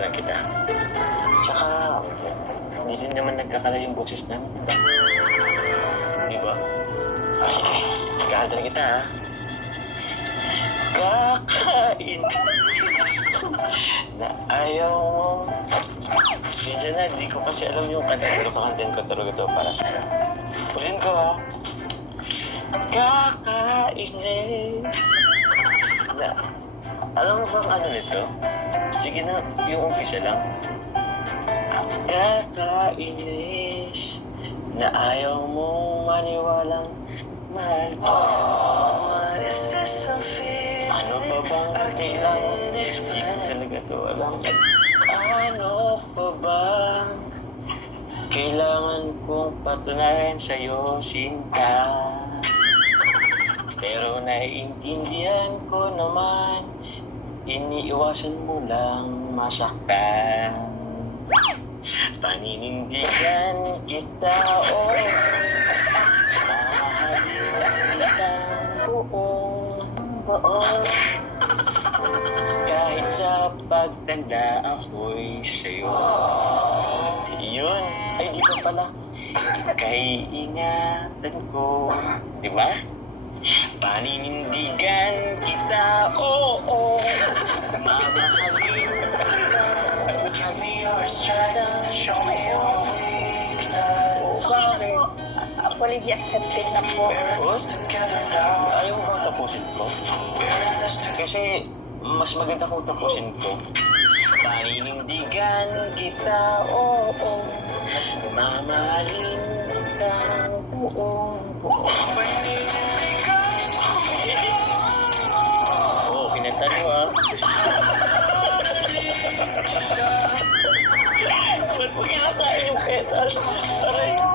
lang kita. Tsaka, hindi din naman nagkakala yung boses namin. Di ba? Ah, sige. Kakanta na kita, ha? Kakain na ayaw mo. Sige na, di ko kasi alam yung kanta. Pero kakantin ko talaga to para sa Ulitin ko, ha? Kakainis na alam mo bang ano nito? Sige na, yung umpisa lang. Kakainis na ayaw mong maniwalang mahal ko. Ano pa bang kailangan? Hindi ko talaga to alam. Ano pa bang kailangan kong patunayan sa'yo, Sinta? Pero naiintindihan ko naman, iniiwasan mo lang masaktan. Paninindigan kita, oh. Mamahalin kitang buong buong. Kahit sa pagtanda ako'y sa'yo. Yun. Ay, di pa pala. Kay ingatan ko. Di ba? Paninindigan Fully accepted na po. Ayaw bang tapusin ko? Kasi mas maganda kung tapusin ko. Paninindigan kita, oo. Oh, Mamahalin kita buong buo. Oo, oh, kinanta niyo ah. Ba't mo kinakain yung petals? Para